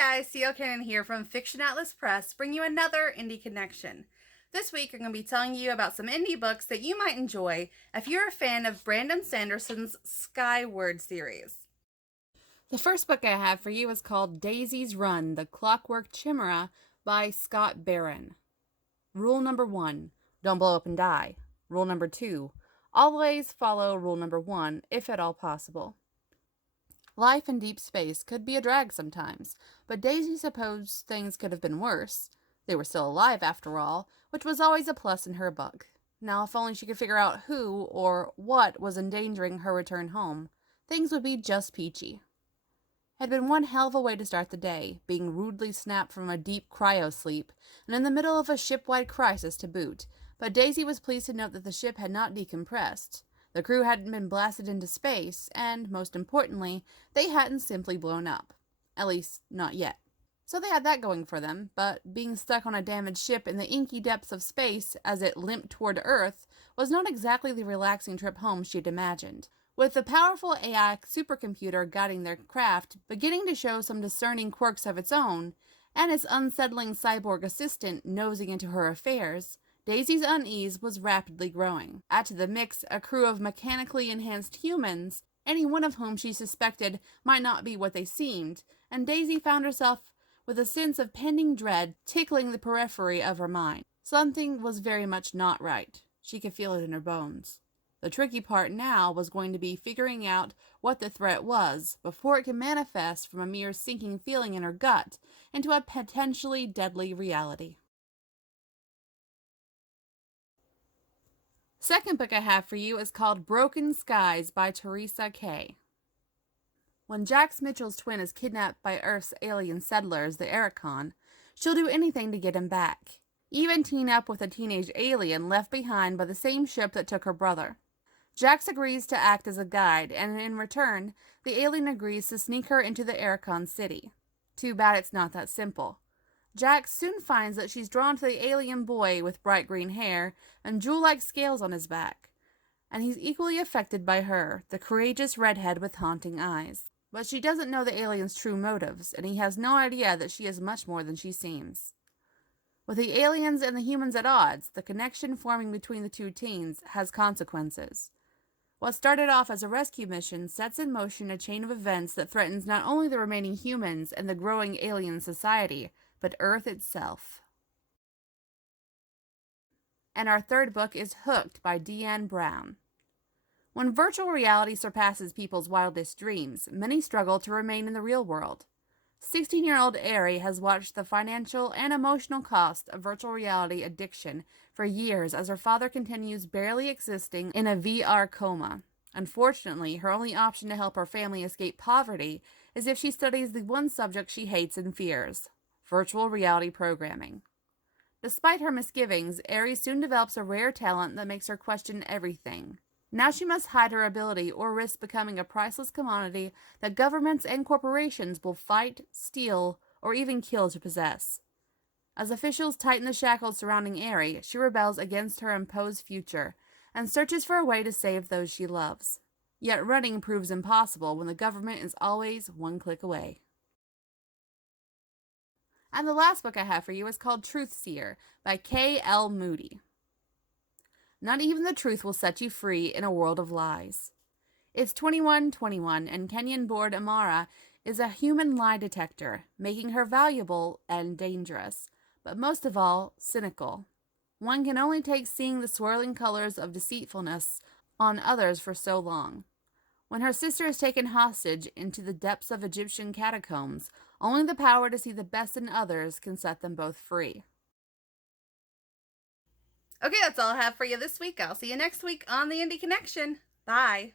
guys, C.L. Cannon here from Fiction Atlas Press, bring you another Indie Connection. This week I'm going to be telling you about some indie books that you might enjoy if you're a fan of Brandon Sanderson's Skyward series. The first book I have for you is called Daisy's Run, The Clockwork Chimera by Scott Barron. Rule number 1, don't blow up and die. Rule number 2, always follow rule number 1, if at all possible. Life in deep space could be a drag sometimes, but Daisy supposed things could have been worse. They were still alive after all, which was always a plus in her book. Now if only she could figure out who or what was endangering her return home, things would be just peachy. It had been one hell of a way to start the day, being rudely snapped from a deep cryo-sleep, and in the middle of a ship-wide crisis to boot, but Daisy was pleased to note that the ship had not decompressed. The crew hadn't been blasted into space, and, most importantly, they hadn't simply blown up. At least, not yet. So they had that going for them, but being stuck on a damaged ship in the inky depths of space as it limped toward Earth was not exactly the relaxing trip home she'd imagined. With the powerful AI supercomputer guiding their craft beginning to show some discerning quirks of its own, and its unsettling cyborg assistant nosing into her affairs, Daisy's unease was rapidly growing. Add to the mix a crew of mechanically enhanced humans, any one of whom she suspected might not be what they seemed, and Daisy found herself with a sense of pending dread tickling the periphery of her mind. Something was very much not right. She could feel it in her bones. The tricky part now was going to be figuring out what the threat was before it could manifest from a mere sinking feeling in her gut into a potentially deadly reality. Second book I have for you is called Broken Skies by Teresa K. When Jax Mitchell's twin is kidnapped by Earth's alien settlers, the Ericon, she'll do anything to get him back, even team up with a teenage alien left behind by the same ship that took her brother. Jax agrees to act as a guide, and in return, the alien agrees to sneak her into the Ericon city. Too bad it's not that simple. Jax soon finds that she's drawn to the alien boy with bright green hair and jewel-like scales on his back, and he's equally affected by her, the courageous redhead with haunting eyes. But she doesn't know the alien's true motives, and he has no idea that she is much more than she seems. With the aliens and the humans at odds, the connection forming between the two teens has consequences. What started off as a rescue mission sets in motion a chain of events that threatens not only the remaining humans and the growing alien society, but Earth itself. And our third book is Hooked by Deanne Brown. When virtual reality surpasses people's wildest dreams, many struggle to remain in the real world. 16-year-old Ari has watched the financial and emotional cost of virtual reality addiction for years as her father continues barely existing in a VR coma. Unfortunately, her only option to help her family escape poverty is if she studies the one subject she hates and fears: virtual reality programming. Despite her misgivings, Ari soon develops a rare talent that makes her question everything. Now she must hide her ability or risk becoming a priceless commodity that governments and corporations will fight, steal, or even kill to possess. As officials tighten the shackles surrounding Ari, she rebels against her imposed future and searches for a way to save those she loves. Yet running proves impossible when the government is always one click away. And the last book I have for you is called Truth Seer by K.L. Moody. Not even the truth will set you free in a world of lies. It's 2121, and Kenyan-born Amara is a human lie detector, making her valuable and dangerous, but most of all, cynical. One can only take seeing the swirling colors of deceitfulness on others for so long. When her sister is taken hostage into the depths of Egyptian catacombs, only the power to see the best in others can set them both free. Okay, that's all I have for you this week. I'll see you next week on the Indie Connection. Bye.